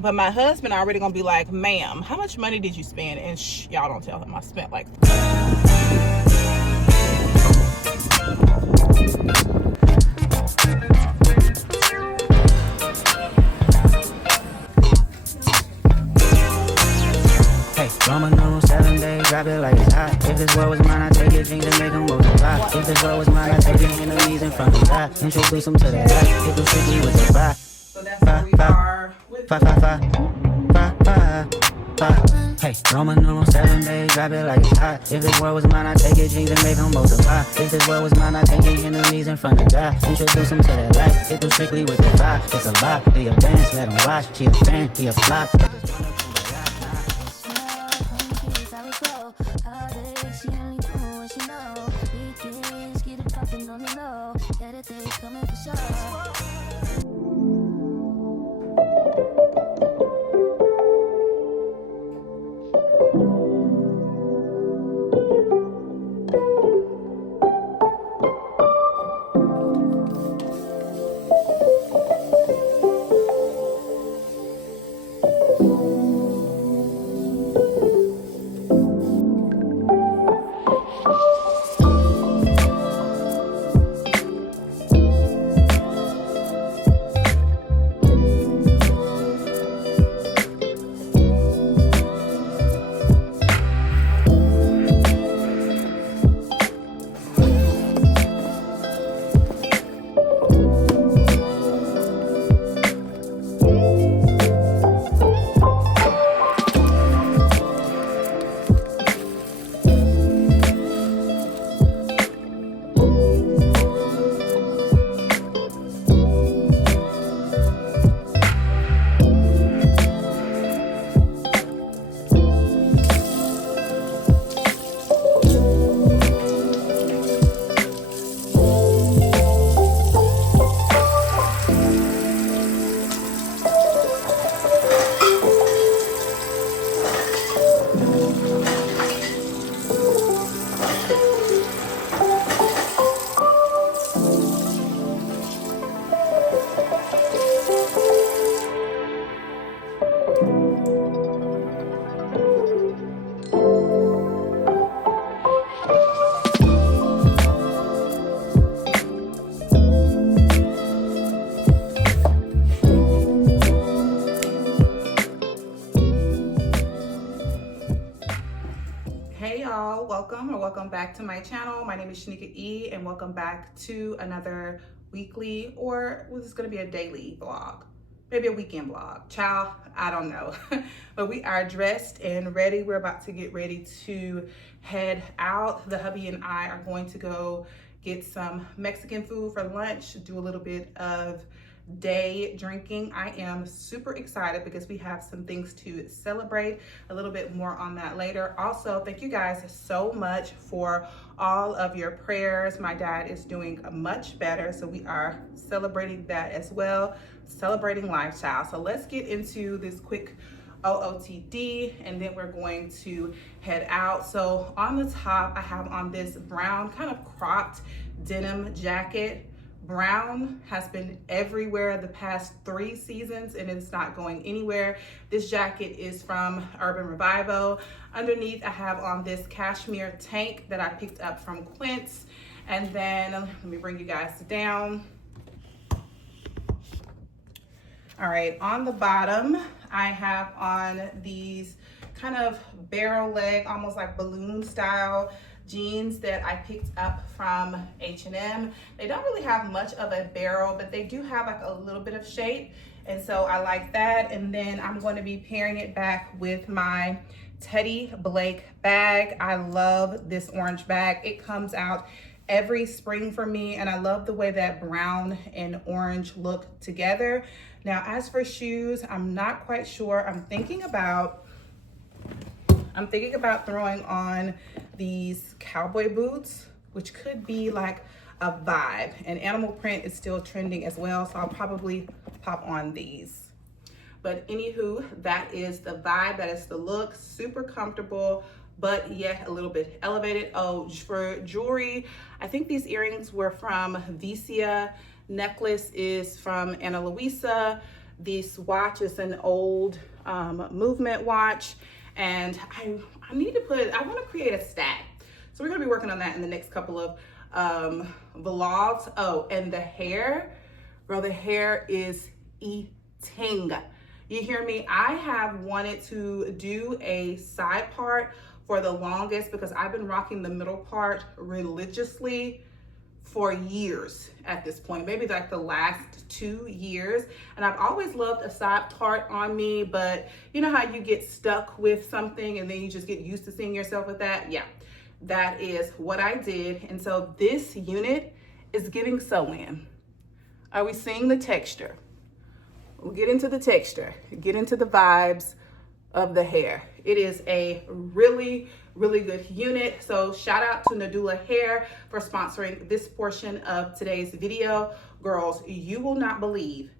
But my husband already gonna be like, ma'am, how much money did you spend? And shh, y'all don't tell him I spent like. Roman numeral 7 days, drop it like it's hot. If this world was mine, I'd take your jeans and make them multiply. If this world was mine, I'd take your enemies in front of God. Introduce them to that light, hit them strictly with the vibe. So that's where we are with Hey, Roman numeral 7 days, drop it like it's hot. If this world was mine, I'd take your jeans and make them multiply. If this world was mine, I'd take your enemies in front of God. Introduce them to that light, hit them strictly with the vibe. It's a lot, do your dance, let them watch. She a fan, he a flop. Welcome back to my channel. My name is Shanika E, and welcome back to another weekly, or this is going to be a daily vlog, maybe a weekend vlog. Child, I don't know. But we are dressed and ready. We're about to get ready to head out. The hubby and I are going to go get some Mexican food for lunch, do a little bit of day drinking. I am super excited because we have some things to celebrate. A little bit more on that later. Also, thank you guys so much for all of your prayers. My dad is doing much better, so we are celebrating that as well, celebrating lifestyle. So let's get into this quick OOTD, and then we're going to head out. So on the top, I have on this brown kind of cropped denim jacket. Brown has been everywhere the past 3 seasons, and it's not going anywhere. This jacket is from Urban Revival. Underneath, I have on this cashmere tank that I picked up from Quince. And then let me bring you guys down. All right, on the bottom, I have on these kind of barrel leg, almost like balloon style jeans that I picked up from H&M. They don't really have much of a barrel, but they do have like a little bit of shape. And so I like that. And then I'm going to be pairing it back with my Teddy Blake bag. I love this orange bag. It comes out every spring for me, and I love the way that brown and orange look together. Now, as for shoes, I'm not quite sure. I'm thinking about throwing on these cowboy boots, which could be like a vibe. And animal print is still trending as well, so I'll probably pop on these. But anywho, that is the vibe, that is the look. Super comfortable, but yet a little bit elevated. Oh, for jewelry, I think these earrings were from Vicia. Necklace is from Ana Luisa. This watch is an old movement watch, and I want to create a stack. So we're gonna be working on that in the next couple of vlogs. Oh, and the hair, bro, the hair is eating. You hear me? I have wanted to do a side part for the longest because I've been rocking the middle part religiously for years at this point, maybe like the last 2 years. And I've always loved a side part on me, but you know how you get stuck with something and then you just get used to seeing yourself with that? Yeah, that is what I did. And so this unit is giving sew-in. Are we seeing the texture? We'll get into the texture, get into the vibes of the hair. It is a really, really good unit. So shout out to Nadula Hair for sponsoring this portion of today's video. Girls, you will not believe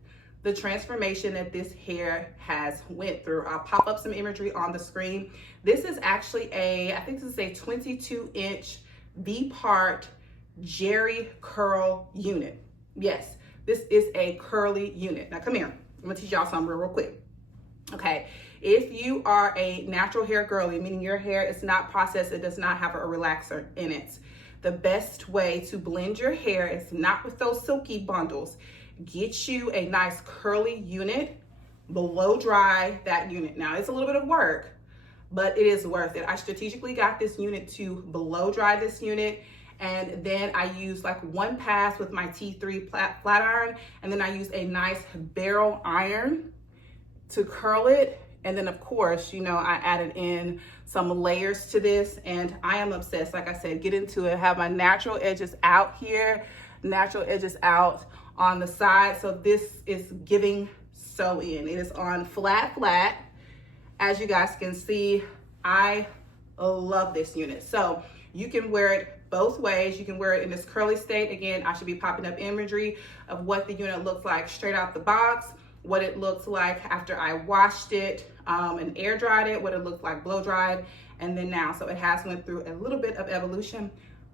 the transformation that this hair has went through. I'll pop up some imagery on the screen. This is actually I think this is a 22-inch V-part Jerry curl unit. Yes, this is a curly unit. Now come here, I'm gonna teach y'all something real quick. Okay, if you are a natural hair girly, meaning your hair is not processed, it does not have a relaxer in it, the best way to blend your hair is not with those silky bundles. Get you a nice curly unit, blow dry that unit. Now it's a little bit of work, but it is worth it. I strategically got this unit to blow dry this unit, and then I use like one pass with my T3 flat iron, and then I use a nice barrel iron to curl it. And then of course, you know, I added in some layers to this, and I am obsessed. Like I said, get into it. Have my natural edges out here, natural edges out on the side. So this is giving sew-in. It is on flat. As you guys can see, I love this unit. So you can wear it both ways. You can wear it in this curly state. Again, I should be popping up imagery of what the unit looks like straight out the box, what it looks like after I washed it and air dried it, what it looked like blow dried, and then now. So it has went through a little bit of evolution,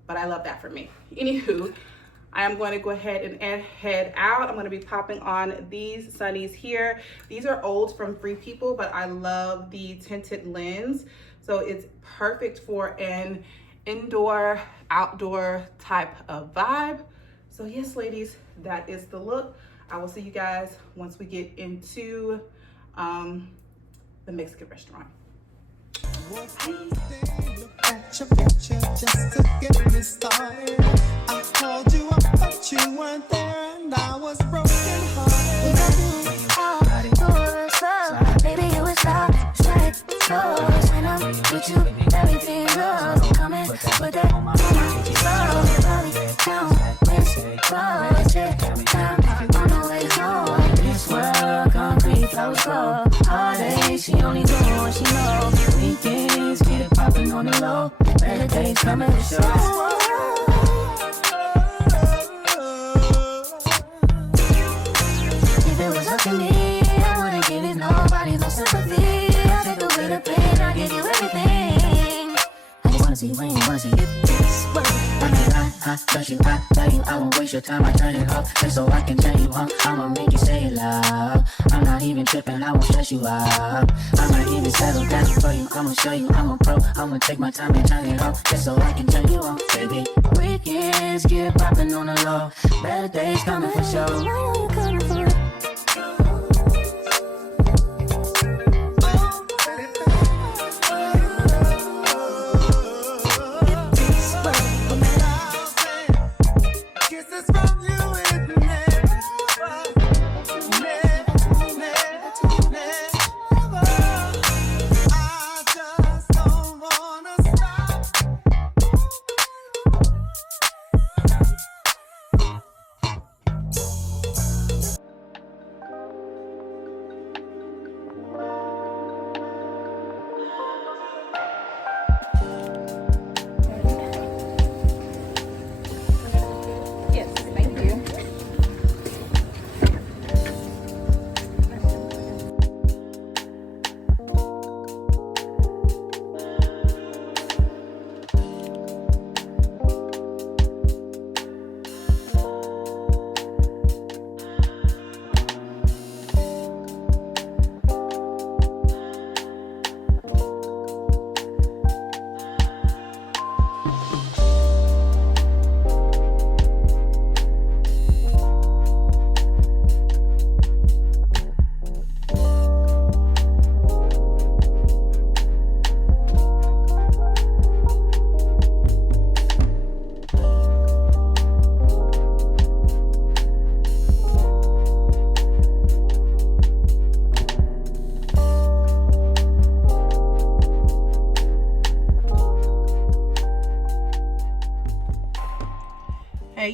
but I love that for me. Anywho, I am going to go ahead and head out. I'm going to be popping on these sunnies here. These are old from Free People, but I love the tinted lens. So it's perfect for an indoor, outdoor type of vibe. So yes, ladies, that is the look. I will see you guys once we get into the Mexican restaurant. At your picture just to get me started. I called you up, but you weren't there, and I was broken hearted. Baby, you was slide close. When I'm with you, everything goes. I'm coming with that on my soul. Down, wrist, close, check, down, on the way home. This world, concrete, flowers grow. All day, she only do what she knows. Weekends, get it popping on the low. Better days coming for sure. If it was up to me, I wouldn't give it nobody no sympathy. I take away the pain, I give you everything. I just wanna see you when you wanna see you. I mean, I trust you, I tell you, I won't waste your time, I turn it up, just so I can turn you on. I'ma make you say it loud. I'm not even tripping, I won't stress you out. I might even settle down for you, I'ma show you I'm a pro. I'ma take my time and turn it up, just so I can turn you on, baby. Weekends get popping on the low. Better days coming for sure. Why are you coming for it?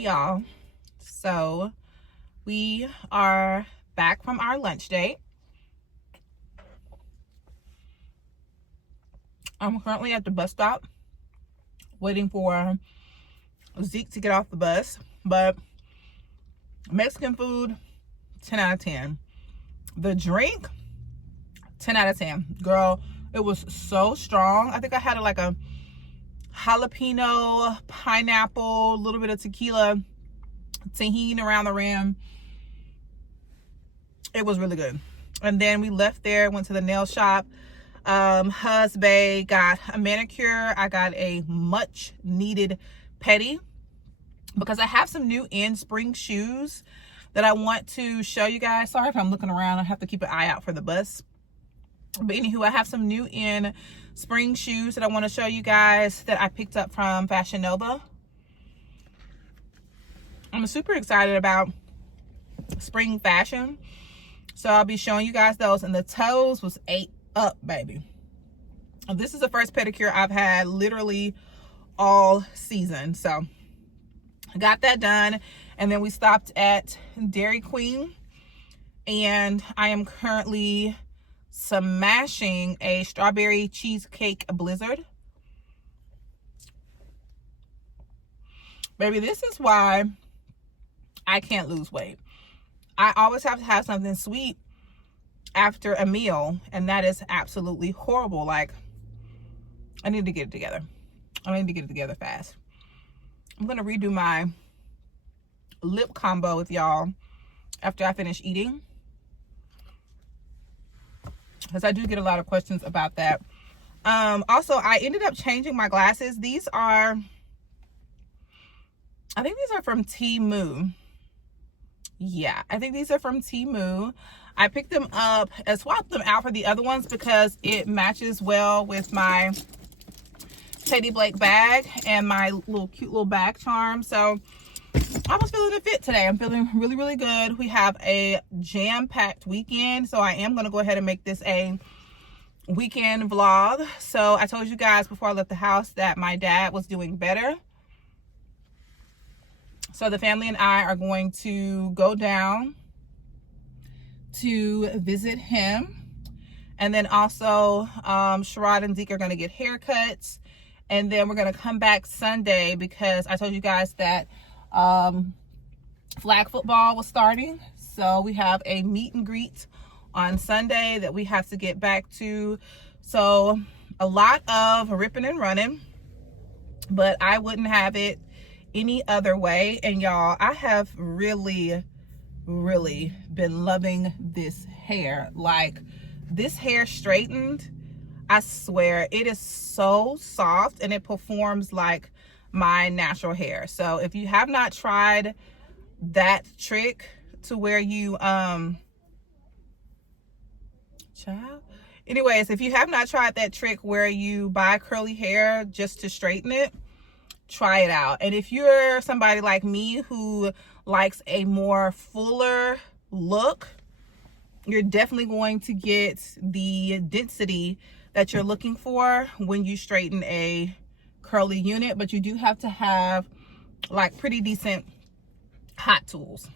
y'all. So we are back from our lunch date. I'm currently at the bus stop waiting for Zeke to get off the bus, but Mexican food, 10 out of 10. The drink, 10 out of 10. Girl, it was so strong. I think I had like a jalapeno, pineapple, a little bit of tequila, tahini around the rim. It was really good. And then we left there, went to the nail shop. Husband got a manicure. I got a much needed pedi because I have some new Sprung shoes that I want to show you guys. Sorry if I'm looking around. I have to keep an eye out for the bus. But anywho, I have some new Sprung shoes that I want to show you guys that I picked up from Fashion Nova. I'm super excited about spring fashion, so I'll be showing you guys those. And the toes was 8 up, baby. This is the first pedicure I've had literally all season, so I got that done. And then we stopped at Dairy Queen, and I am currently smashing a strawberry cheesecake blizzard. Baby, this is why I can't lose weight. I always have to have something sweet after a meal, and that is absolutely horrible. Like, I need to get it together. I need to get it together fast. I'm gonna redo my lip combo with y'all after I finish eating, because I do get a lot of questions about that. Also, I ended up changing my glasses. These are, I think these are from Temu. Yeah, I think these are from Temu. I picked them up and swapped them out for the other ones because it matches well with my Teddy Blake bag and my cute little bag charm. So I was feeling the fit today. I'm feeling really, really good. We have a jam-packed weekend, so I am going to go ahead and make this a weekend vlog. So I told you guys before I left the house that my dad was doing better. So the family and I are going to go down to visit him. And then also Sherrod and Zeke are going to get haircuts. And then we're going to come back Sunday because I told you guys that flag football was starting. So we have a meet and greet on Sunday that we have to get back to. So a lot of ripping and running, but I wouldn't have it any other way. And y'all, I have really been loving this hair. Like, this hair straightened, I swear it is so soft and it performs like my natural hair. So if you have not tried that trick to where you anyways, if you have not tried that trick where you buy curly hair just to straighten it, try it out. And if you're somebody like me who likes a more fuller look, you're definitely going to get the density that you're looking for when you straighten a curly unit. But you do have to have like pretty decent hot tools.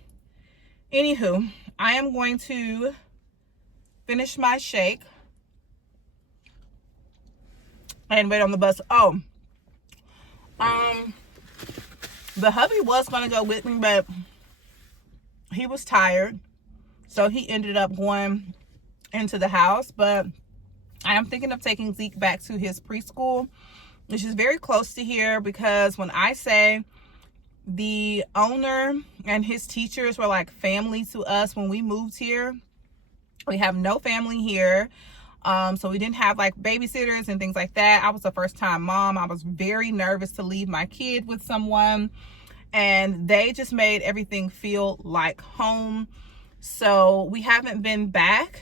Anywho, I am going to finish my shake and wait on the bus. Oh, the hubby was gonna go with me, but he was tired, so he ended up going into the house. But I am thinking of taking Zeke back to his preschool, which is very close to here, because when I say the owner and his teachers were like family to us when we moved here, we have no family here. So we didn't have like babysitters and things like that. I was a first-time mom. I was very nervous to leave my kid with someone, and they just made everything feel like home. So we haven't been back.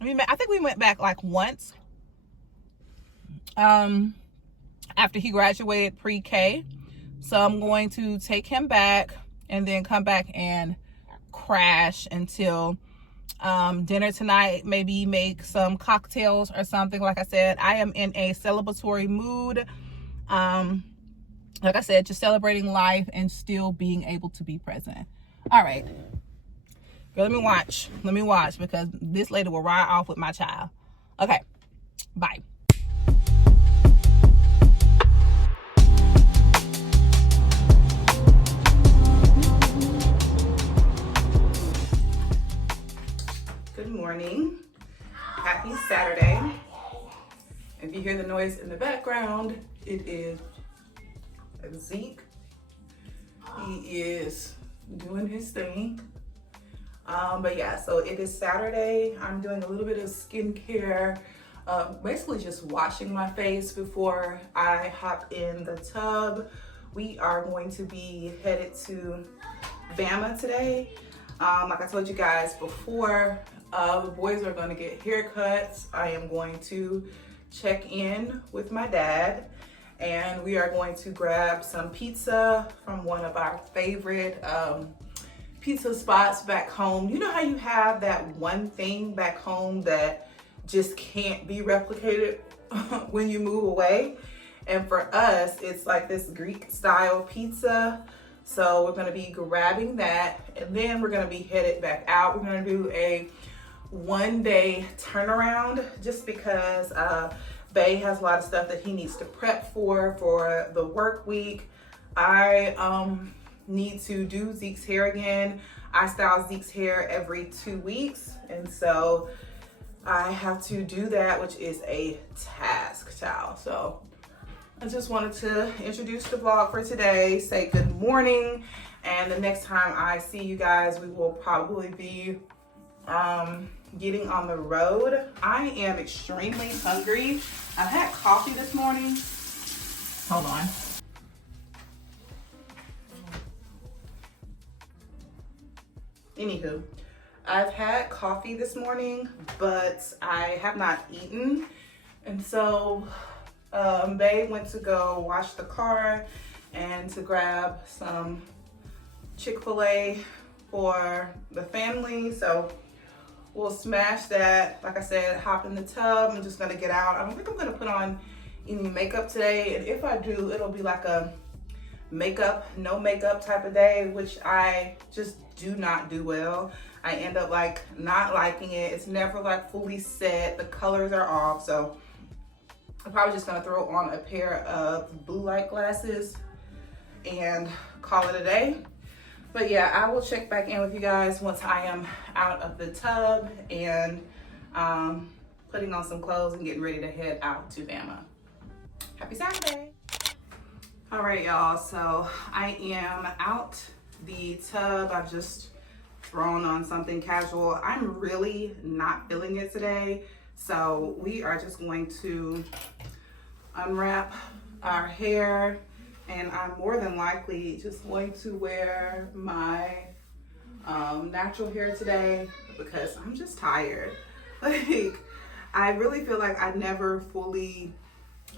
I think we went back like once after he graduated pre-K. So I'm going to take him back and then come back and crash until dinner tonight. Maybe make some cocktails or something. Like I said, I am in a celebratory mood. like I said, just celebrating life and still being able to be present. All right. Girl, let me watch because this lady will ride off with my child. Okay, bye. Good morning. Happy Saturday. If you hear the noise in the background, it is Zeke. He is doing his thing. But yeah, so it is Saturday. I'm doing a little bit of skincare, basically just washing my face before I hop in the tub. We are going to be headed to Bama today. Like I told you guys before, the boys are going to get haircuts. I am going to check in with my dad, and we are going to grab some pizza from one of our favorite pizza spots back home. You know how you have that one thing back home that just can't be replicated when you move away? And for us, it's like this Greek style pizza. So we're gonna be grabbing that, and then we're gonna be headed back out. We're gonna do a one-day turnaround just because Bay has a lot of stuff that he needs to prep for the work week. I need to do Zeke's hair again. I style Zeke's hair every 2 weeks, and so I have to do that, which is a task, child. So I just wanted to introduce the vlog for today, say good morning, and the next time I see you guys, we will probably be getting on the road. I am extremely hungry. I had coffee this morning. Hold on. Anywho, I've had coffee this morning, but I have not eaten. And so Babe went to go wash the car and to grab some Chick-fil-A for the family. So we'll smash that. Like I said, hop in the tub. I'm just gonna get out. I don't think I'm gonna put on any makeup today. And if I do, it'll be like a makeup, no makeup type of day, which I just do not do well. I end up like not liking it. It's never like fully set. The colors are off. So I'm probably just gonna throw on a pair of blue light glasses and call it a day. But yeah, I will check back in with you guys once I am out of the tub and putting on some clothes and getting ready to head out to Bama. Happy Saturday. All right, y'all, so I am out the tub. I've just thrown on something casual. I'm really not feeling it today. So we are just going to unwrap our hair, and I'm more than likely just going to wear my natural hair today because I'm just tired. Like, I really feel like I never fully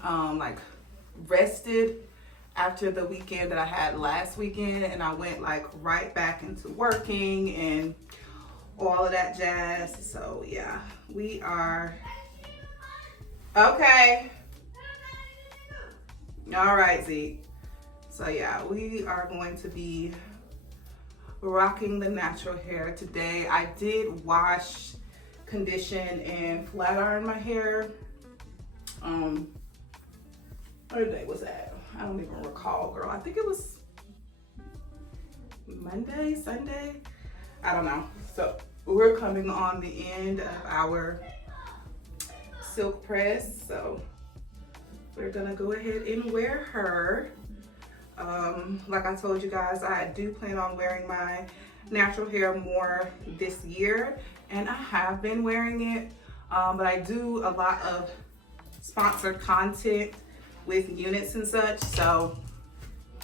like rested after the weekend that I had last weekend, and I went like right back into working and all of that jazz. So yeah, we are okay. All right, Zeke. So yeah, we are going to be rocking the natural hair today. I did wash, condition, and flat iron my hair. What day was that? I don't even recall, girl. I think it was Monday, Sunday. I don't know. So we're coming on the end of our silk press. So we're gonna go ahead and wear her. Like I told you guys, I do plan on wearing my natural hair more this year, and I have been wearing it, but I do a lot of sponsored content with units and such, so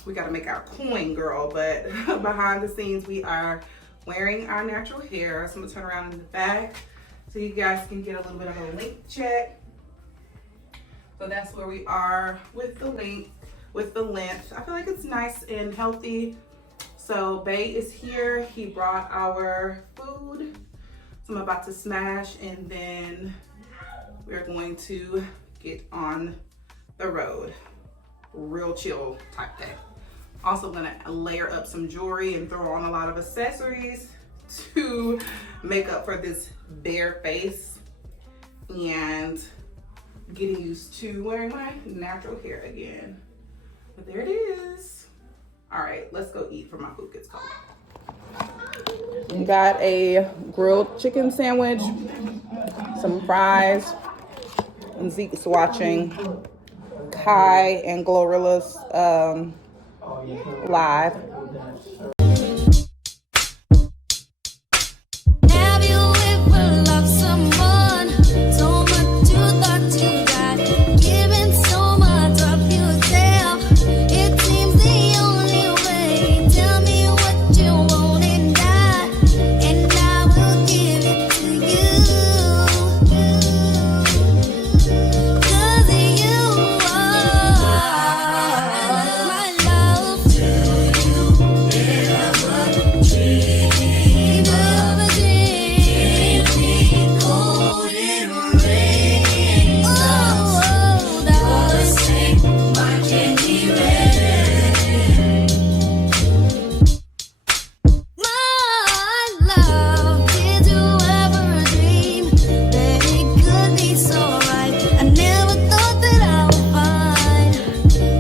we got to make our coin, girl. But behind the scenes, we are wearing our natural hair. So I'm gonna turn around in the back so you guys can get a little bit of a length check. So that's where we are with the length. I feel like it's nice and healthy. So Bay is here. He brought our food. So I'm about to smash, and then we're going to get on the road. real chill type day. Also gonna layer up some jewelry and throw on a lot of accessories to make up for this bare face and getting used to wearing my natural hair again. But there it is. All right, let's go eat for my food gets cold. Got a grilled chicken sandwich, some fries, and Zeke's watching Kai and Glorilla's live. Have you ever loved someone so much you thought you got, giving so much of yourself? It seems the only way. Tell me what you want and I will give it to you. 'Cause you are my love. Do you ever dream of a dream cold in rain? Oh, darling, my candy red. My love, did you ever dream that it could be so right? I never thought that I would find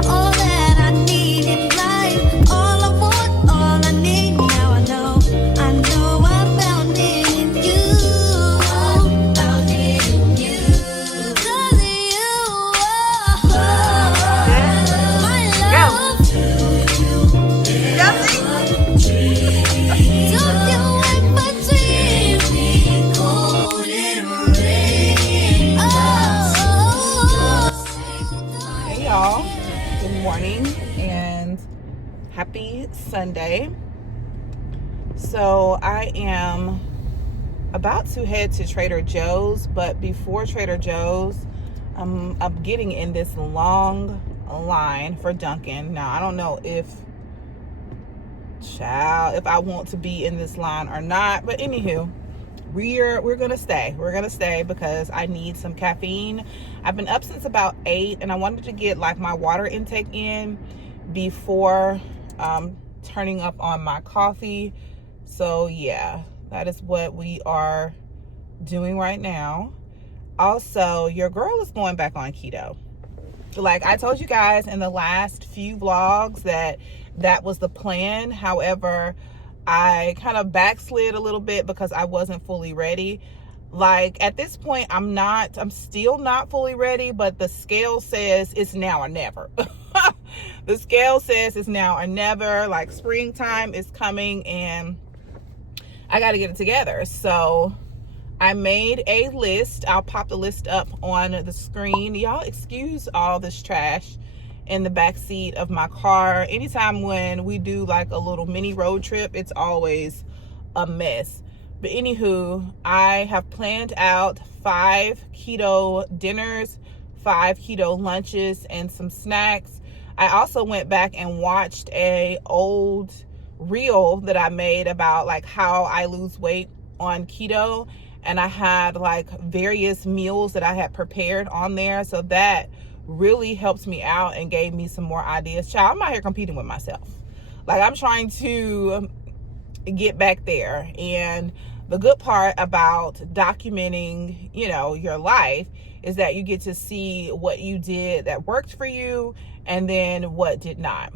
all that I need in life. All I want, all I need. Now I know I found it in you. Found it in you. 'Cause you are my love. Do you ever dream cold in rain? Oh. Hey y'all, good morning and happy Sunday. So I am about to head to Trader Joe's, but before Trader Joe's, I'm getting in this long line for Dunkin'. Now I don't know if I want to be in this line or not, but anywho, we're gonna stay. We're gonna stay because I need some caffeine. I've been up since about 8 and I wanted to get like my water intake in before turning up on my coffee. So yeah, that is what we are doing right now. Also, your girl is going back on keto. Like I told you guys in the last few vlogs that was the plan. However, I kind of backslid a little bit because I wasn't fully ready. Like at this point, I'm still not fully ready, but the scale says it's now or never. The scale says it's now or never. Like springtime is coming and I got to get it together. So I made a list. I'll pop the list up on the screen. Y'all excuse all this trash in the back seat of my car. Anytime when we do like a little mini road trip, it's always a mess. But anywho, I have planned out 5 keto dinners, 5 keto lunches, and some snacks. I also went back and watched a old reel that I made about like how I lose weight on keto, and I had like various meals that I had prepared on there, so that really helps me out and gave me some more ideas. Child, I'm out here competing with myself. Like I'm trying to get back there. And the good part about documenting, you know, your life is that you get to see what you did that worked for you and then what did not.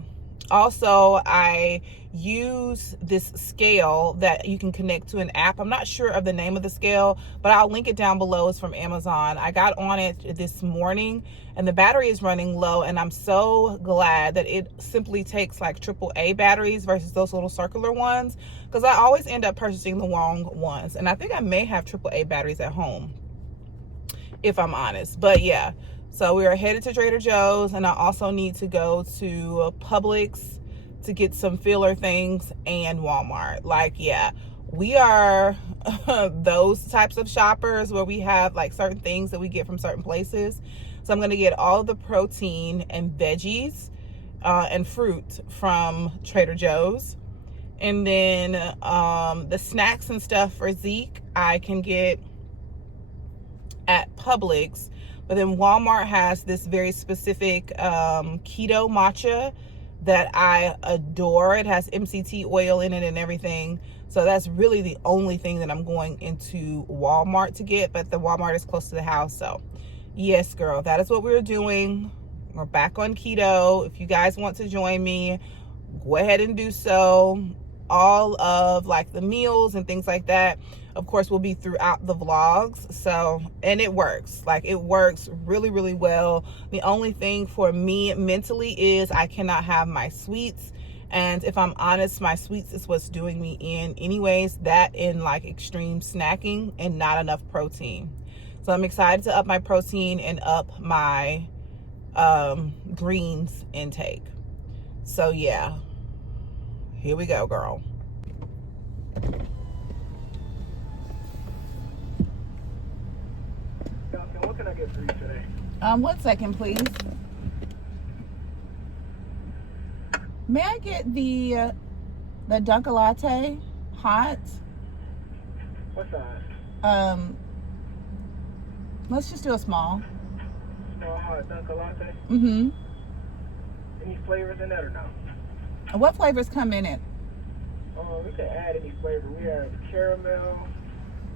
Also, I use this scale that you can connect to an app. I'm not sure of the name of the scale, but I'll link it down below. It's from Amazon. I got on it this morning and the battery is running low, and I'm so glad that it simply takes like AAA batteries versus those little circular ones, because I always end up purchasing the wrong ones, and I think I may have AAA batteries at home if I'm honest. But yeah, so we are headed to Trader Joe's, and I also need to go to Publix to get some filler things, and Walmart. Like, yeah, we are those types of shoppers where we have like certain things that we get from certain places. So I'm going to get all of the protein and veggies and fruit from Trader Joe's. And then the snacks and stuff for Zeke I can get at Publix. But then Walmart has this very specific keto matcha that I adore. It has MCT oil in it and everything. So that's really the only thing that I'm going into Walmart to get, but the Walmart is close to the house. So yes, girl, that is what we're doing. We're back on keto. If you guys want to join me, go ahead and do so. All of like the meals and things like that, of course, will be throughout the vlogs. So, and it works. Like, it works really, really well. The only thing for me mentally is I cannot have my sweets. And if I'm honest, my sweets is what's doing me in anyways. That and like extreme snacking and not enough protein. So I'm excited to up my protein and up my greens intake. So yeah, here we go, girl. What can I get for you today? 1 second, please. May I get the Dunkin' Latte hot? What size? Let's just do a small. Small hot Dunkin' Latte? Mm-hmm. Any flavors in that or no? What flavors come in it? We can add any flavor. We have caramel,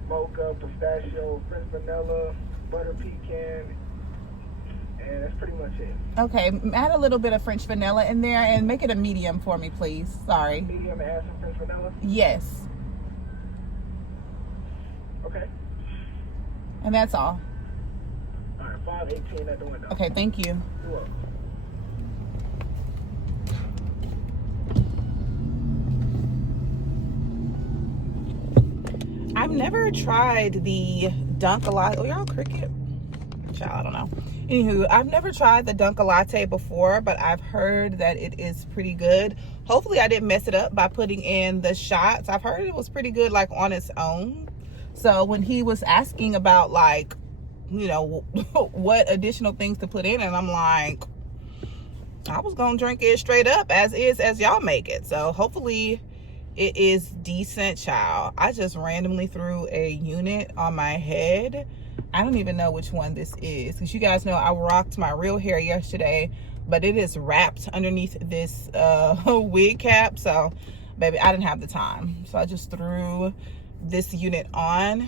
mocha, pistachio, French vanilla, butter pecan, and that's pretty much it. Okay, add a little bit of French vanilla in there and make it a medium for me, please. Sorry. Medium, add some French vanilla? Yes. Okay. And that's all. All right, $5.18 at the window. Okay, thank you. You're welcome. I've never tried the Dunkin' Latte. Oh, y'all cricket? Child, I don't know. Anywho, I've never tried the Dunkin' Latte before, but I've heard that it is pretty good. Hopefully I didn't mess it up by putting in the shots. I've heard it was pretty good like on its own. So when he was asking about like, you know, what additional things to put in, and I'm like, I was gonna drink it straight up as is, as y'all make it. So hopefully it is decent, child. I just randomly threw a unit on my head. I don't even know which one this is, because you guys know I rocked my real hair yesterday, but it is wrapped underneath this wig cap. So baby, I didn't have the time, so I just threw this unit on.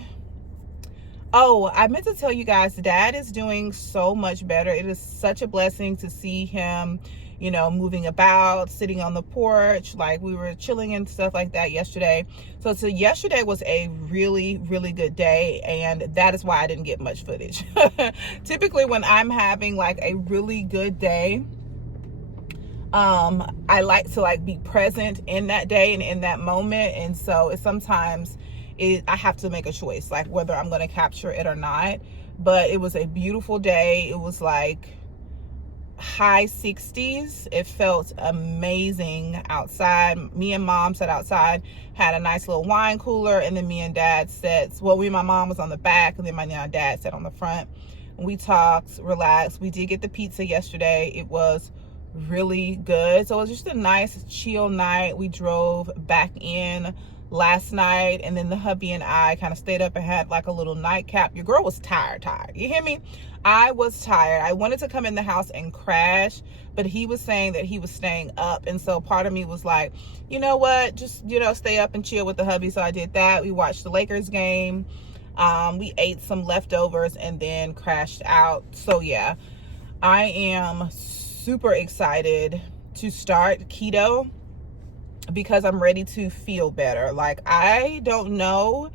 Oh, I meant to tell you guys, Dad is doing so much better. It is such a blessing to see him, you know, moving about, sitting on the porch. Like, we were chilling and stuff like that yesterday. So yesterday was a really, really good day, and that is why I didn't get much footage. Typically when I'm having like a really good day, I like to like be present in that day and in that moment. And so it's sometimes I have to make a choice, like whether I'm going to capture it or not. But it was a beautiful day. It was like high 60s. It felt amazing outside. Me and Mom sat outside, had a nice little wine cooler, and then me and Dad sat, well, me and my mom was on the back, and then my dad sat on the front. We talked, relaxed. We did get the pizza yesterday. It was really good. So it was just a nice chill night. We drove back in last night, and then the hubby and I kind of stayed up and had like a little nightcap. Your girl was tired. You hear me? I was tired. I wanted to come in the house and crash, but he was saying that he was staying up, and so part of me was like, you know what, just, you know, stay up and chill with the hubby. So I did that. We watched the Lakers game. We ate some leftovers and then crashed out. So yeah, I am super excited to start keto because I'm ready to feel better. Like, I don't know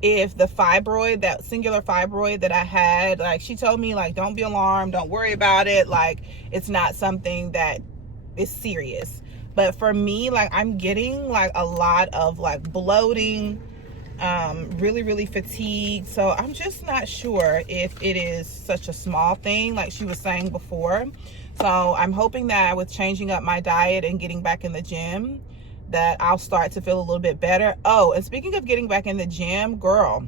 if the fibroid, that singular fibroid that I had, like, she told me, like, don't be alarmed, don't worry about it, like, it's not something that is serious. But for me, like, I'm getting like a lot of like bloating, really, really fatigued. So I'm just not sure if it is such a small thing like she was saying before. So I'm hoping that with changing up my diet and getting back in the gym, that I'll start to feel a little bit better. Oh, and speaking of getting back in the gym, girl,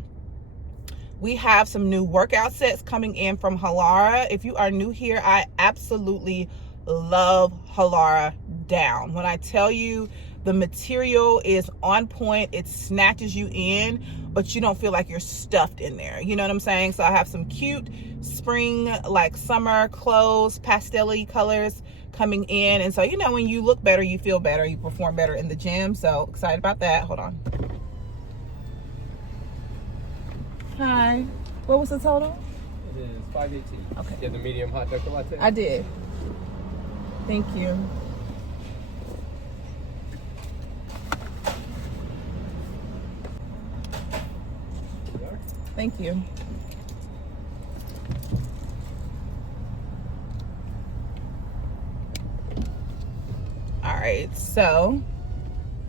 we have some new workout sets coming in from Halara. If you are new here, I absolutely love Halara down. When I tell you The material is on point. It snatches you in, but you don't feel like you're stuffed in there. You know what I'm saying? So I have some cute spring, like summer clothes, pastel-y colors coming in. And so, you know, when you look better, you feel better, you perform better in the gym. So excited about that. Hold on. Hi. What was the total? It is $5.18. Okay. Get the medium hot chocolate latte? I did. Thank you. Thank you. All right, so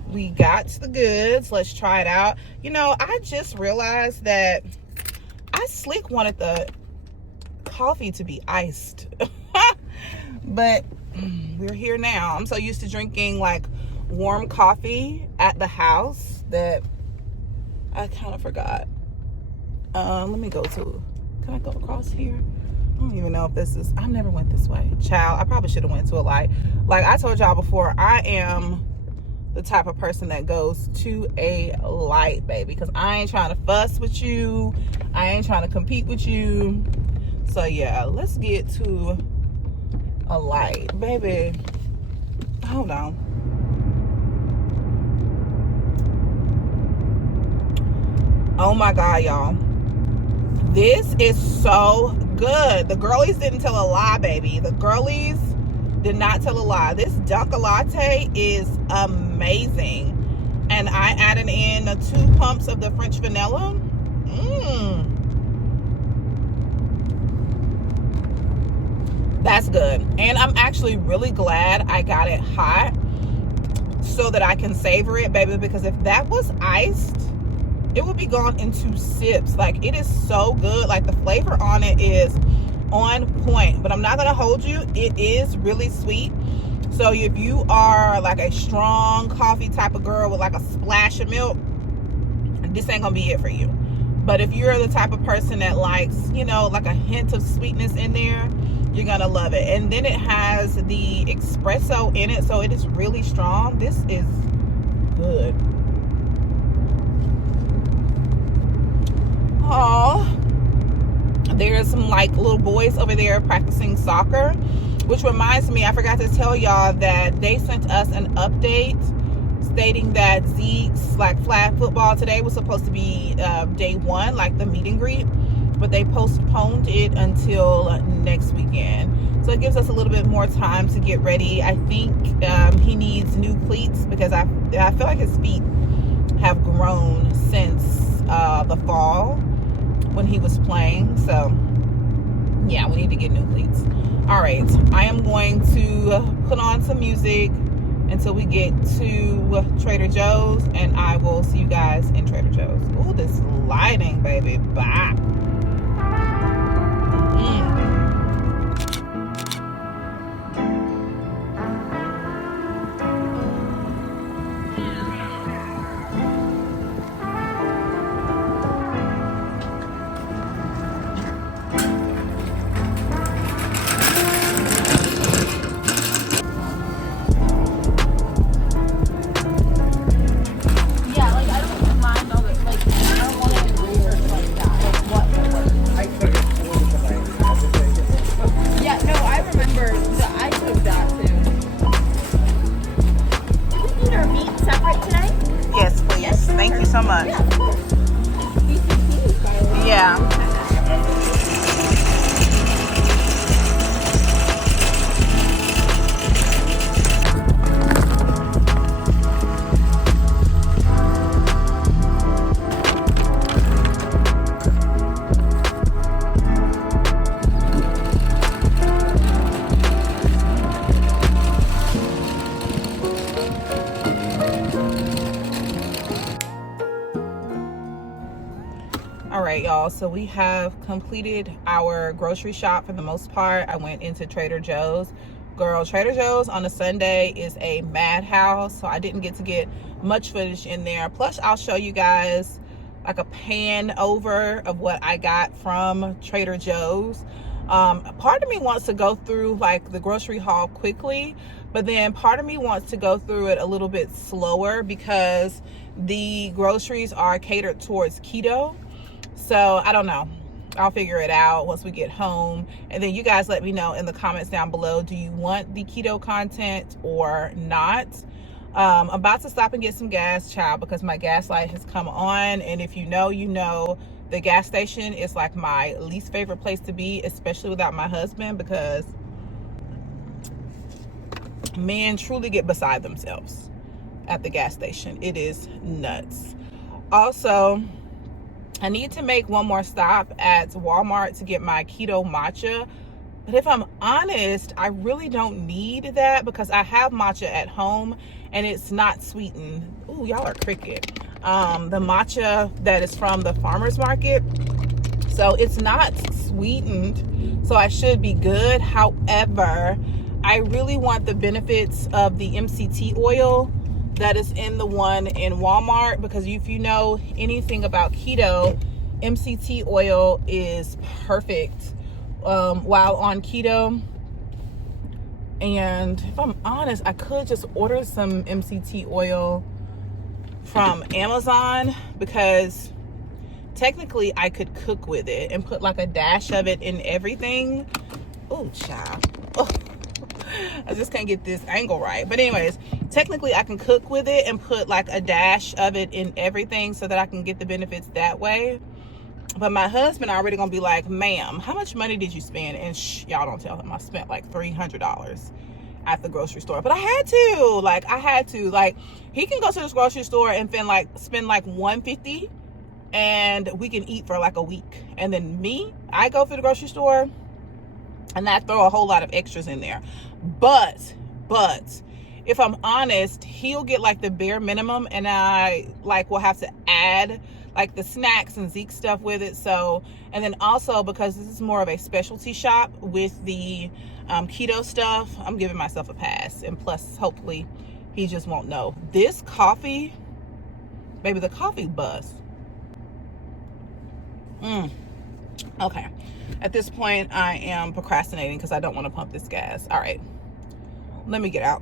we got the goods. Let's try it out. You know, I just realized that I sleek wanted the coffee to be iced, but we're here now. I'm so used to drinking like warm coffee at the house that I kind of forgot. Let me go to, can I go across here? I don't even know if this is, I never went this way. Child, I probably should have went to a light. Like I told y'all before, I am the type of person that goes to a light, baby, because I ain't trying to fuss with you. I ain't trying to compete with you. So yeah, let's get to a light, baby. Hold on. Oh my God, y'all. This is so good. The girlies didn't tell a lie, baby. The girlies did not tell a lie. This Dunkin' Latte is amazing. And I added in 2 pumps of the French vanilla. That's good. And I'm actually really glad I got it hot so that I can savor it, baby, because if that was iced, it would be gone into sips. Like, it is so good. Like, the flavor on it is on point. But I'm not gonna hold you, it is really sweet. So if you are like a strong coffee type of girl with like a splash of milk, this ain't gonna be it for you. But if you're the type of person that likes, you know, like a hint of sweetness in there, you're gonna love it. And then it has the espresso in it, so it is really strong. This is good. Oh, there's some like little boys over there practicing soccer, which reminds me, I forgot to tell y'all that they sent us an update stating that Zeke's like flag football today was supposed to be day 1, like the meet and greet, but they postponed it until next weekend. So it gives us a little bit more time to get ready. I think he needs new cleats because I feel like his feet have grown since the fall when he was playing. So yeah, we need to get new cleats. All right, I am going to put on some music until we get to Trader Joe's, and I will see you guys in Trader Joe's. Ooh, this lighting, baby. Bye. Y'all, so we have completed our grocery shop for the most part. I went into Trader Joe's. Girl, Trader Joe's on a Sunday is a madhouse, so I didn't get to get much footage in there. Plus, I'll show you guys like a pan over of what I got from Trader Joe's. Part of me wants to go through like the grocery haul quickly, but then part of me wants to go through it a little bit slower because the groceries are catered towards keto. So I don't know. I'll figure it out once we get home. And then you guys let me know in the comments down below, do you want the keto content or not? I'm about to stop and get some gas, child, because my gas light has come on. And if you know, you know, the gas station is like my least favorite place to be, especially without my husband, because men truly get beside themselves at the gas station. It is nuts. Also, I need to make one more stop at Walmart to get my keto matcha. But if I'm honest, I really don't need that because I have matcha at home and it's not sweetened. Ooh, y'all are cricket. The matcha that is from the farmer's market. So it's not sweetened. So I should be good. However, I really want the benefits of the MCT oil that is in the one in Walmart, because if you know anything about keto, MCT oil is perfect while on keto. And if I'm honest, I could just order some MCT oil from Amazon, because technically I could cook with it and put like a dash of it in everything. Oh, child. Oh. I just can't get this angle right. But anyways, technically I can cook with it and put like a dash of it in everything so that I can get the benefits that way. But my husband already gonna be like, ma'am, how much money did you spend? And y'all don't tell him I spent like $300 at the grocery store. But I had to. Like, he can go to this grocery store and spend like $150 and we can eat for like a week. And then me, I go to the grocery store and I throw a whole lot of extras in there. But if I'm honest, he'll get like the bare minimum and I like will have to add like the snacks and Zeke stuff with it. So, and then also because this is more of a specialty shop with the keto stuff, I'm giving myself a pass. And plus, hopefully he just won't know. This coffee, baby, the coffee buzz. Okay. At this point, I am procrastinating because I don't want to pump this gas. All right, let me get out.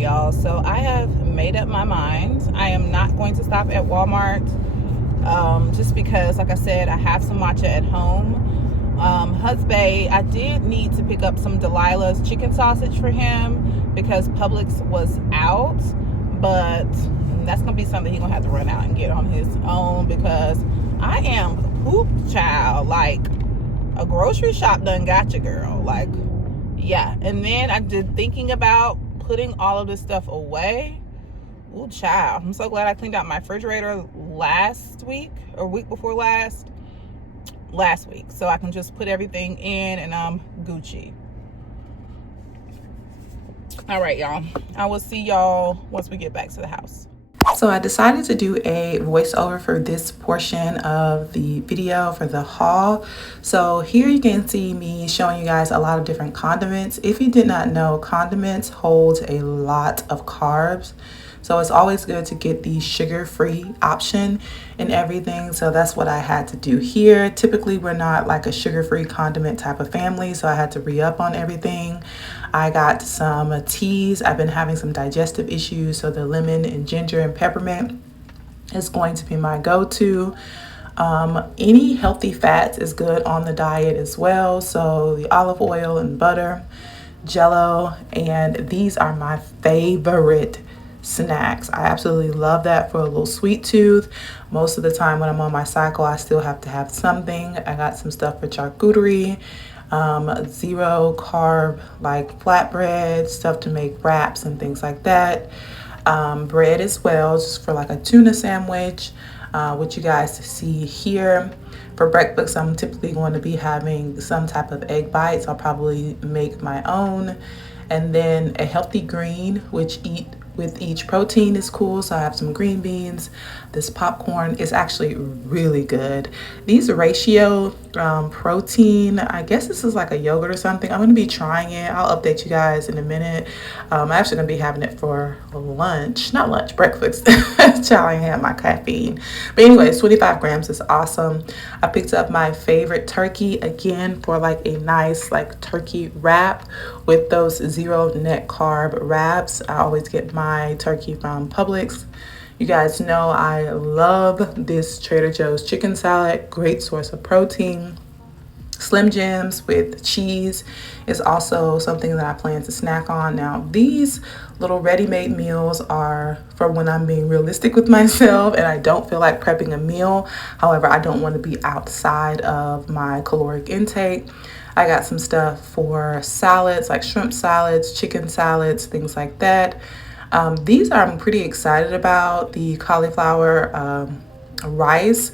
Y'all, so I have made up my mind. I am not going to stop at Walmart just because, like I said, I have some matcha at home. Husband, I did need to pick up some Delilah's chicken sausage for him because Publix was out, but that's gonna be something he's gonna have to run out and get on his own because I am poop child. Like, a grocery shop done got you, girl. Like, yeah. And then I did thinking about putting all of this stuff away. Ooh, child, I'm so glad I cleaned out my refrigerator last week or week before last week, so I can just put everything in and I'm Gucci. All right, y'all, I will see y'all once we get back to the house. So I decided to do a voiceover for this portion of the video for the haul. So here you can see me showing you guys a lot of different condiments. If you did not know, condiments hold a lot of carbs. So it's always good to get the sugar-free option and everything. So that's what I had to do here. Typically, we're not like a sugar-free condiment type of family, so I had to re-up on everything. I got some teas. I've been having some digestive issues, so the lemon and ginger and peppermint is going to be my go-to. Any healthy fats is good on the diet as well. So the olive oil and butter, Jello, and these are my favorite snacks. I absolutely love that for a little sweet tooth. Most of the time when I'm on my cycle, I still have to have something. I got some stuff for charcuterie, 0 carb like flatbread, stuff to make wraps and things like that. Bread as well, just for like a tuna sandwich, which you guys see here. For breakfast, I'm typically going to be having some type of egg bites. I'll probably make my own. And then a healthy green, which with each protein is cool. So I have some green beans. This popcorn is actually really good. These ratio protein, I guess this is like a yogurt or something. I'm going to be trying it. I'll update you guys in a minute. I'm actually going to be having it for lunch, not lunch, breakfast. Child, I ain't had my caffeine. But anyways, 25 grams is awesome. I picked up my favorite turkey again for like a nice like turkey wrap with those 0 net carb wraps. I always get my turkey from Publix. You guys know I love this Trader Joe's chicken salad, great source of protein. Slim Jims with cheese is also something that I plan to snack on. Now, these little ready-made meals are for when I'm being realistic with myself and I don't feel like prepping a meal. However, I don't want to be outside of my caloric intake. I got some stuff for salads, like shrimp salads, chicken salads, things like that. These I'm pretty excited about. The cauliflower rice.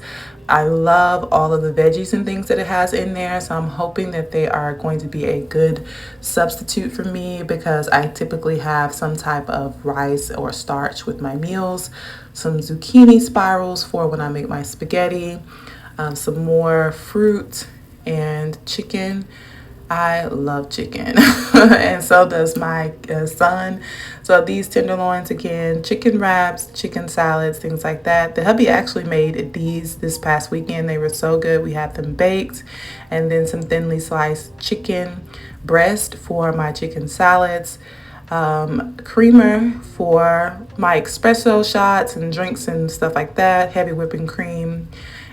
I love all of the veggies and things that it has in there. So I'm hoping that they are going to be a good substitute for me because I typically have some type of rice or starch with my meals. Some zucchini spirals for when I make my spaghetti. Some more fruit and chicken. I love chicken and so does my son. So these tenderloins again, chicken wraps, chicken salads, things like that. The hubby actually made these this past weekend. They were so good. We had them baked, and then some thinly sliced chicken breast for my chicken salads, creamer for my espresso shots and drinks and stuff like that, heavy whipping cream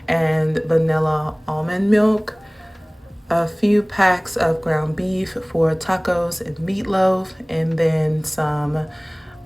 and vanilla almond milk. A few packs of ground beef for tacos and meatloaf, and then some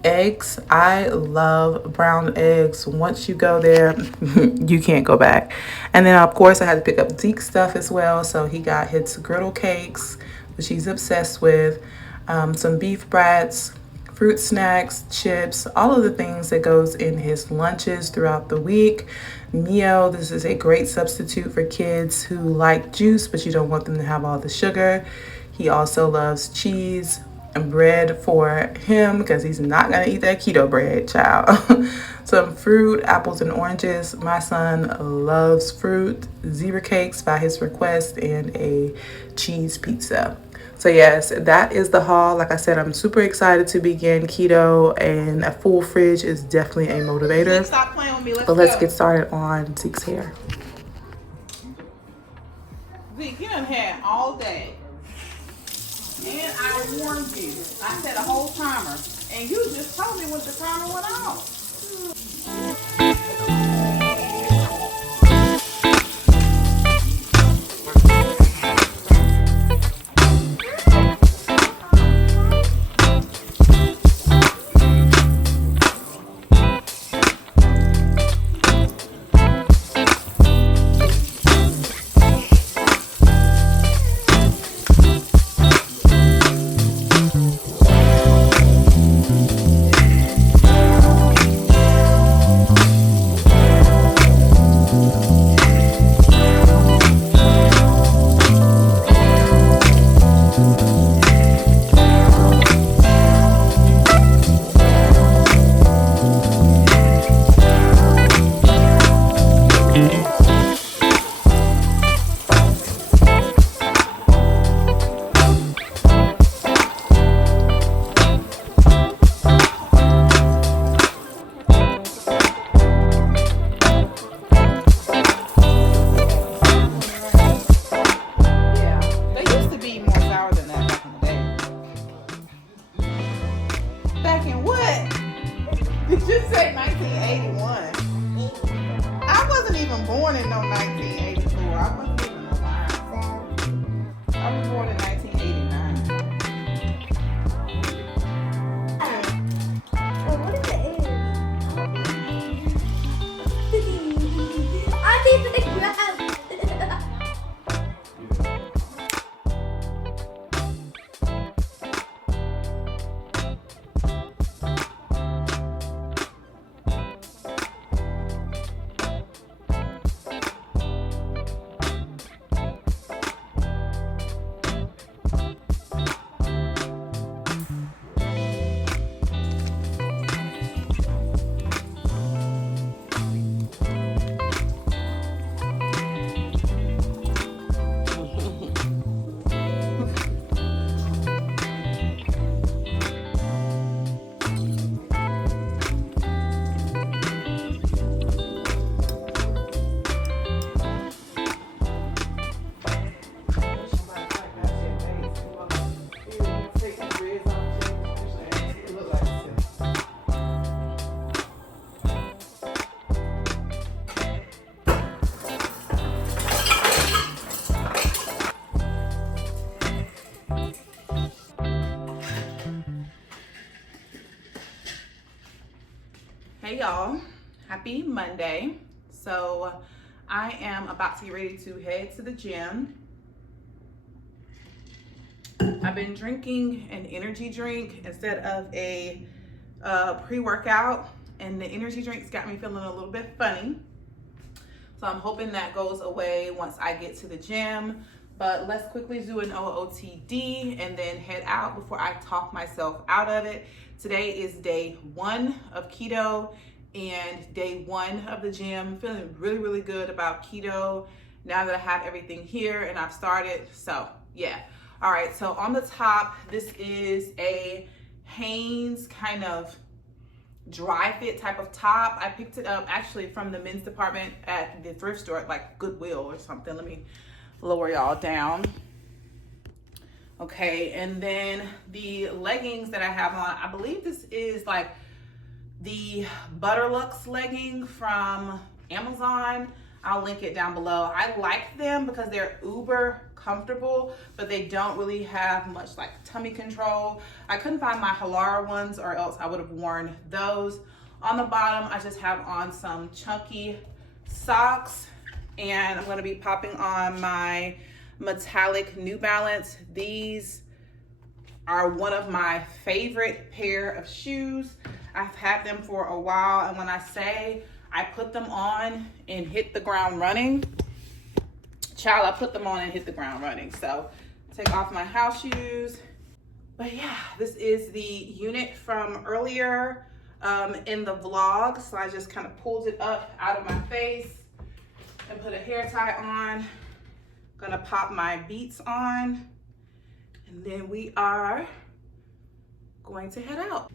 eggs. I love brown eggs. Once you go there, you can't go back. And then of course I had to pick up Zeke's stuff as well. So he got his griddle cakes, which he's obsessed with, some beef brats, fruit snacks, chips, all of the things that goes in his lunches throughout the week. Mio, this is a great substitute for kids who like juice, but you don't want them to have all the sugar. He also loves cheese and bread for him because he's not going to eat that keto bread, child. Some fruit, apples and oranges. My son loves fruit. Zebra cakes by his request, and a cheese pizza. So yes, that is the haul. Like I said, I'm super excited to begin keto, and a full fridge is definitely a motivator. Stop playing with me. Let's get started on Zeke's hair. Zeke, you done had all day. And I warned you. I set a whole timer. And you just told me when the timer went off. Hey y'all, happy Monday. So I am about to get ready to head to the gym. I've been drinking an energy drink instead of a pre-workout, and the energy drinks got me feeling a little bit funny. So I'm hoping that goes away once I get to the gym. But let's quickly do an OOTD and then head out before I talk myself out of it. Today is day 1 of keto and day 1 of the gym. Feeling really, really good about keto now that I have everything here and I've started. So yeah. All right, so on the top, this is a Hanes kind of dry fit type of top. I picked it up actually from the men's department at the thrift store at like Goodwill or something. Let me lower y'all down. Okay, and then the leggings that I have on, I believe this is like the Butterlux legging from Amazon. I'll link it down below. I like them because they're uber comfortable, but they don't really have much like tummy control. I couldn't find my Halara ones, or else I would have worn those. On the bottom, I just have on some chunky socks, and I'm gonna be popping on my metallic New Balance. These are one of my favorite pair of shoes. I've had them for a while, and when I say I put them on and hit the ground running, child, I put them on and hit the ground running. So take off my house shoes. But yeah, this is the unit from earlier in the vlog. So I just kind of pulled it up out of my face and put a hair tie on. Gonna pop my Beats on, and then we are going to head out.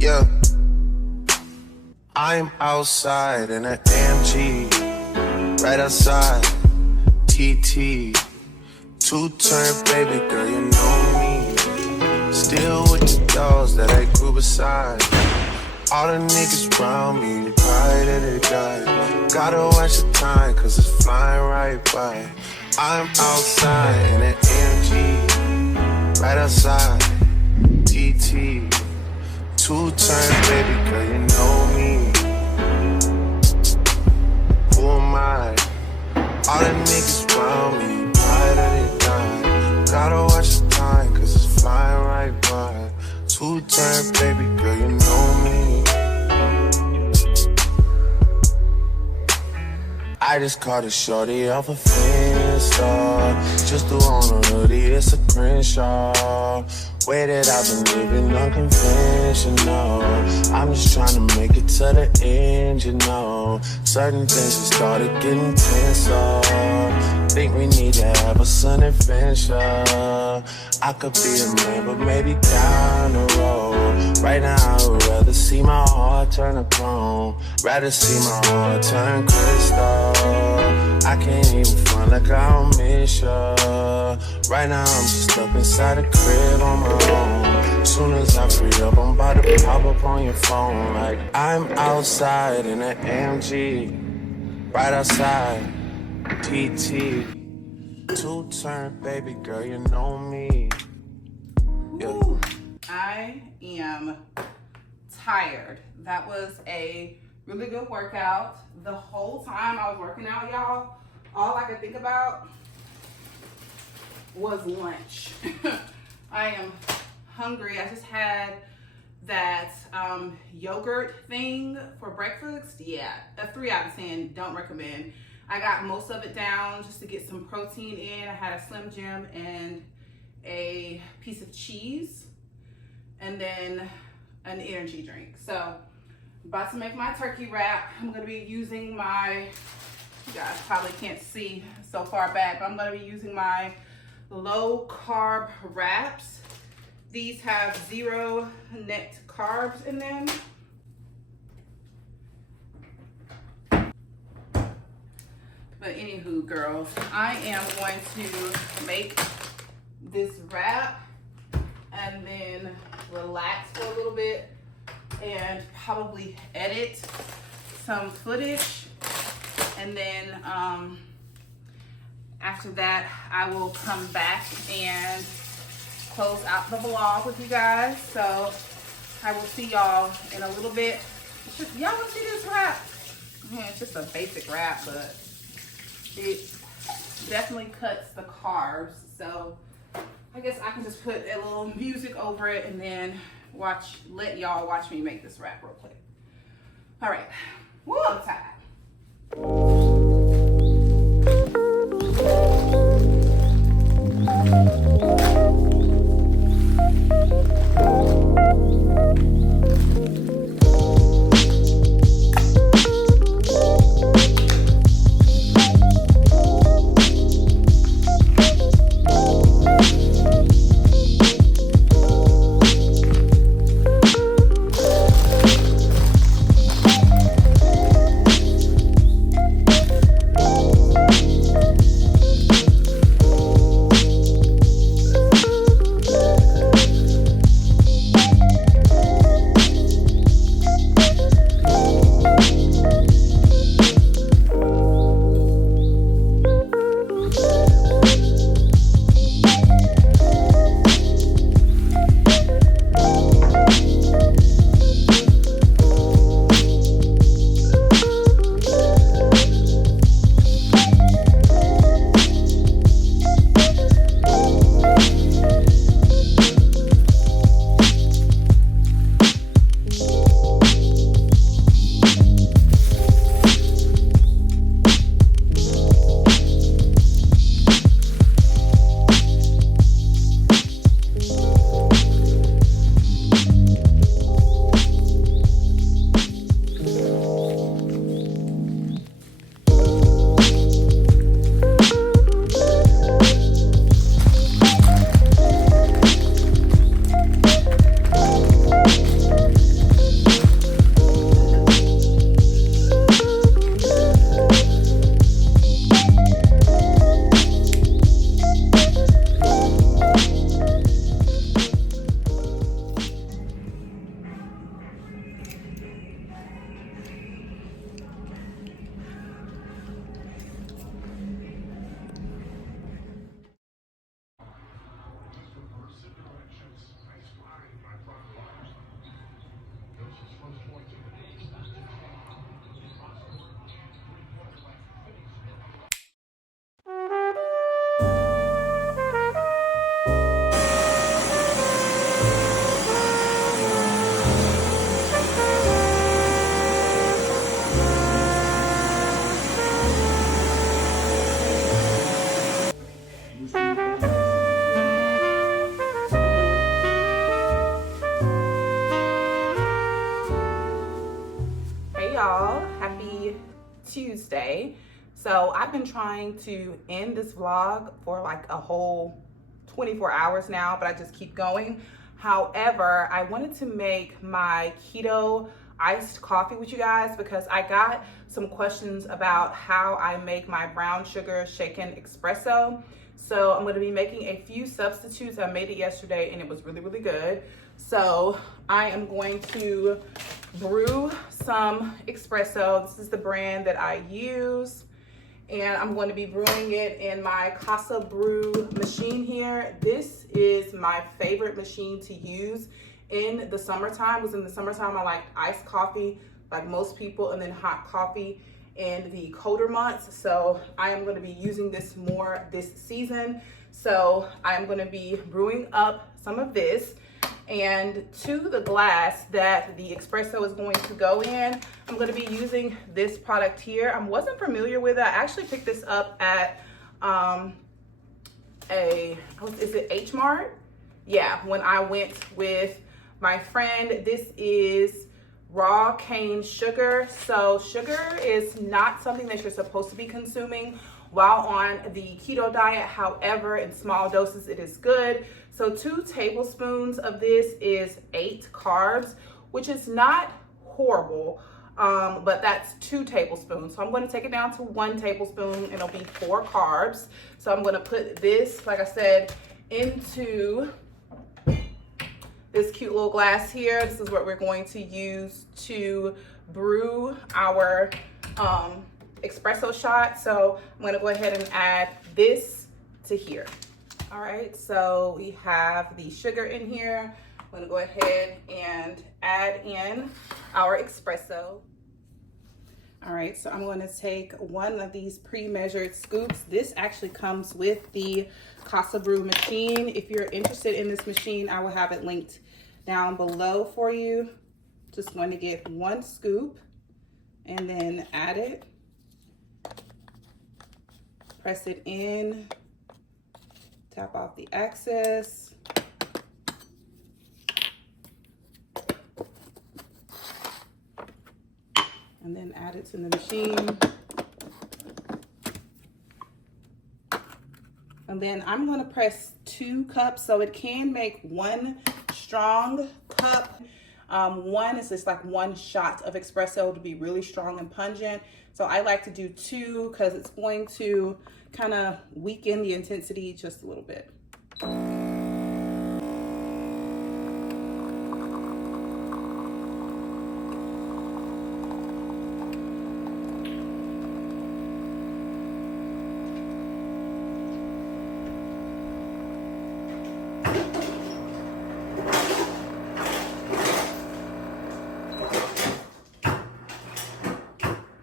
Yeah, I'm outside in an AMG, right outside, TT, 2-turn baby girl, you know me, still with the dolls that I grew beside. All the niggas around me, cry that they die. Gotta watch the time, cause it's flying right by. I'm outside in an AMG, right outside, TT, 2-turn baby girl, you know me. Who am I? All the niggas around me, cry that they die. Gotta watch the time, cause it's flying right by. 2-turn baby girl, you know me. I just caught a shorty off a Finsta. Just threw on a hoodie, it's a Crenshaw. Way that I've been living unconventional. I'm just trying to make it to the end, you know. Certain things have started getting tenser. Think we need to have a sun adventure. I could be a man, but maybe down the road. Right now I would rather see my heart turn to chrome. Rather see my heart turn crystal. I can't even front like I don't miss ya. Right now I'm just up inside the crib on my own. Soon as I free up, I'm about to pop up on your phone. Like I'm outside in an AMG, right outside, TT, 2-turn baby girl, you know me. Yeah. I am tired. That was a really good workout. The whole time I was working out, y'all, all I could think about was lunch. I am hungry. I just had that yogurt thing for breakfast. Yeah, a 3 out of 10, don't recommend. I got most of it down just to get some protein in. I had a Slim Jim and a piece of cheese, and then an energy drink. So about to make my turkey wrap. I'm gonna be using my, you guys probably can't see so far back, but I'm gonna be using my low carb wraps. These have 0 net carbs in them. But anywho, girls, I am going to make this wrap and then relax for a little bit and probably edit some footage, and then after that I will come back and close out the vlog with you guys. So I will see y'all in a little bit. Y'all want to see this wrap? Man, it's just a basic wrap, but it definitely cuts the carbs. So I guess I can just put a little music over it and then let y'all watch me make this wrap real quick. All right, woo, I'm tired. Y'all, happy Tuesday. So I've been trying to end this vlog for like a whole 24 hours now, but I just keep going. However, I wanted to make my keto iced coffee with you guys because I got some questions about how I make my brown sugar shaken espresso. So I'm going to be making a few substitutes. I made it yesterday and it was really, really good. So I am going to brew some espresso. This is the brand that I use. And I'm going to be brewing it in my Casa Brew machine here. This is my favorite machine to use in the summertime. Because in the summertime, I like iced coffee like most people, and then hot coffee in the colder months. So I am going to be using this more this season. So I am going to be brewing up some of this. And to the glass that the espresso is going to go in, I'm going to be using this product here. I wasn't familiar with it. I actually picked this up at is it H Mart? Yeah, when I went with my friend. This is raw cane sugar. So sugar is not something that you're supposed to be consuming while on the keto diet. However, in small doses, it is good. So 2 tablespoons of this is 8 carbs, which is not horrible, but that's 2 tablespoons. So I'm going to take it down to 1 tablespoon and it'll be 4 carbs. So I'm going to put this, like I said, into this cute little glass here. This is what we're going to use to brew our espresso shot. So I'm going to go ahead and add this to here. All right, so we have the sugar in here. I'm gonna go ahead and add in our espresso. All right, so I'm going to take one of these pre-measured scoops. This actually comes with the Casa Brew machine. If you're interested in this machine, I will have it linked down below for you. Just going to get 1 scoop and then add it. Press it in, tap off the excess. And then add it to the machine. And then I'm gonna press 2 cups so it can make 1 strong cup. 1 is just like 1 shot of espresso to be really strong and pungent. So I like to do 2 because it's going to kind of weaken the intensity just a little bit.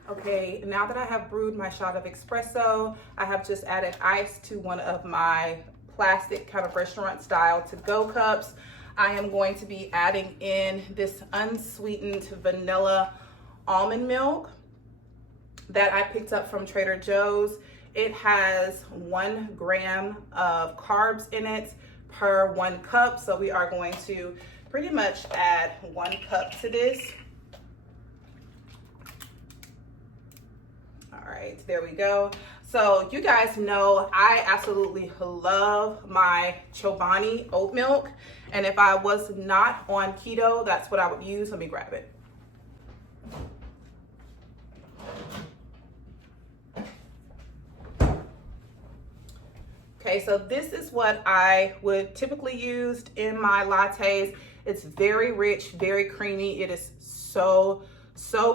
Okay, now that I have brewed my shot of espresso, I have just added ice to one of my plastic kind of restaurant style to-go cups. I am going to be adding in this unsweetened vanilla almond milk that I picked up from Trader Joe's. It has 1 gram of carbs in it per 1 cup. So we are going to pretty much add 1 cup to this. All right, there we go. So you guys know I absolutely love my Chobani oat milk. And if I was not on keto, that's what I would use. Let me grab it. Okay, so this is what I would typically use in my lattes. It's very rich, very creamy. It is so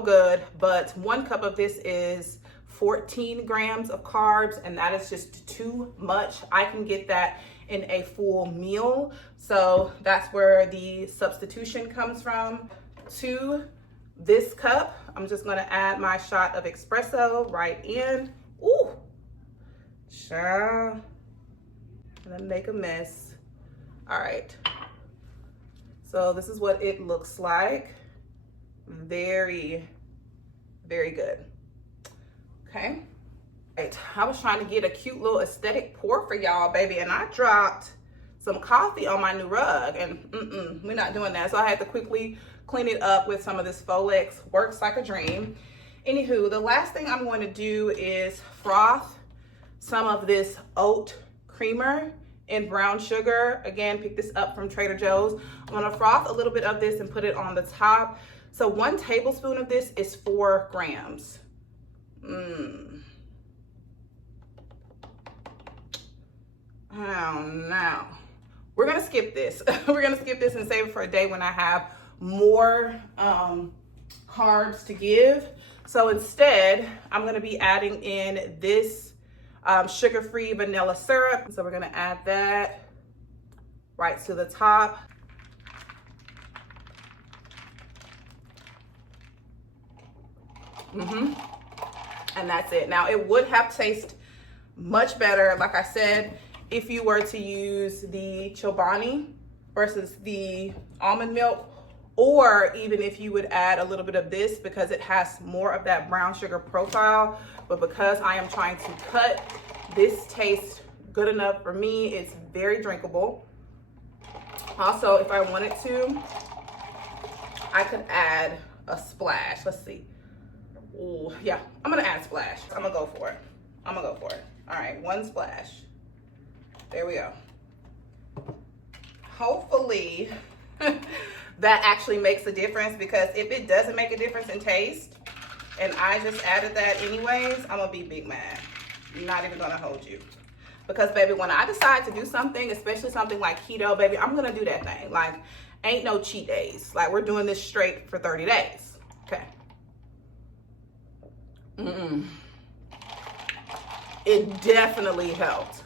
good. But 1 cup of this is 14 grams of carbs, and that is just too much. I can get that in a full meal. So that's where the substitution comes from. To this cup, I'm just gonna add my shot of espresso right in. Ooh, child. And then make a mess. All right. So this is what it looks like. Very good. Okay. Right. I was trying to get a cute little aesthetic pour for y'all, baby, and I dropped some coffee on my new rug, and we're not doing that. So I had to quickly clean it up with some of this Folex Works Like a Dream. Anywho, the last thing I'm going to do is froth some of this oat creamer in brown sugar. Again, pick this up from Trader Joe's. I'm gonna froth a little bit of this and put it on the top. So 1 tablespoon of this is 4 grams. Oh no. We're gonna skip this. We're gonna skip this and save it for a day when I have more carbs to give. So instead, I'm gonna be adding in this sugar-free vanilla syrup. So we're gonna add that right to the top. And that's it. Now it would have tasted much better, like I said, if you were to use the Chobani versus the almond milk, or even if you would add a little bit of this because it has more of that brown sugar profile. But because I am trying to cut, this tastes good enough for me. It's very drinkable. Also, if I wanted to, I could add a splash. Let's see. Ooh, yeah, I'm gonna add a splash. I'm gonna go for it. All right, 1 splash. There we go. Hopefully that actually makes a difference, because if it doesn't make a difference in taste and I just added that anyways, I'm gonna be big mad. I'm not even gonna hold you. Because baby, when I decide to do something, especially something like keto, baby, I'm gonna do that thing. Like, ain't no cheat days. Like, we're doing this straight for 30 days. Okay. It definitely helped.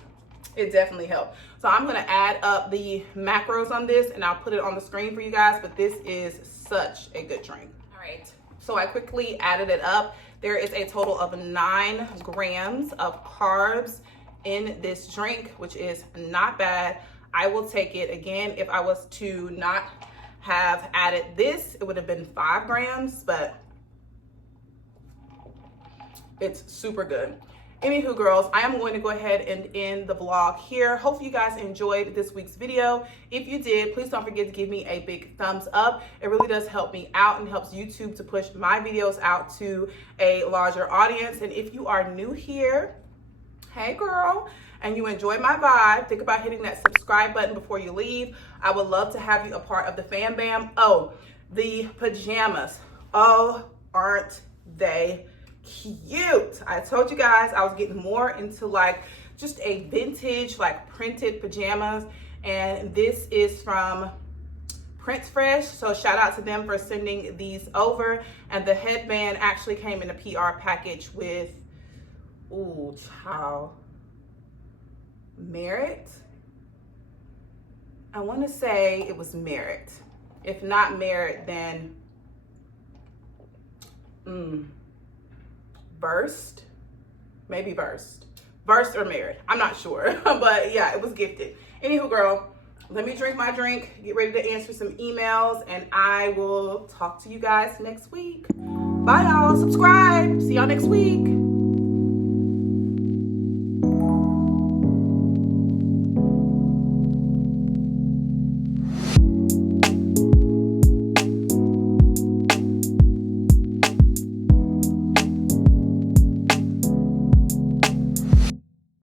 So So I'm gonna add up the macros on this and I'll put it on the screen for you guys, but this is such a good drink. All right, so I quickly added it up. There is a total of 9 grams of carbs in this drink, which is not bad. I will take it. Again, if I was to not have added this, it would have been 5 grams, but it's super good. Anywho, girls, I am going to go ahead and end the vlog here. Hopefully you guys enjoyed this week's video. If you did, please don't forget to give me a big thumbs up. It really does help me out and helps YouTube to push my videos out to a larger audience. And if you are new here, hey girl, and you enjoy my vibe, think about hitting that subscribe button before you leave. I would love to have you a part of the fam bam. Oh, the pajamas. Oh, aren't they cute? I told you guys I was getting more into like just a vintage like printed pajamas, and this is from Prince Fresh, so shout out to them for sending these over. And the headband actually came in a PR package with, ooh child, Merit. I want to say it was Merit. If not Merit, then Burst, maybe Burst or Merit, I'm not sure. But yeah, it was gifted. Anywho, girl, let me drink my drink, get ready to answer some emails, and I will talk to you guys next week. Bye y'all, subscribe, see y'all next week.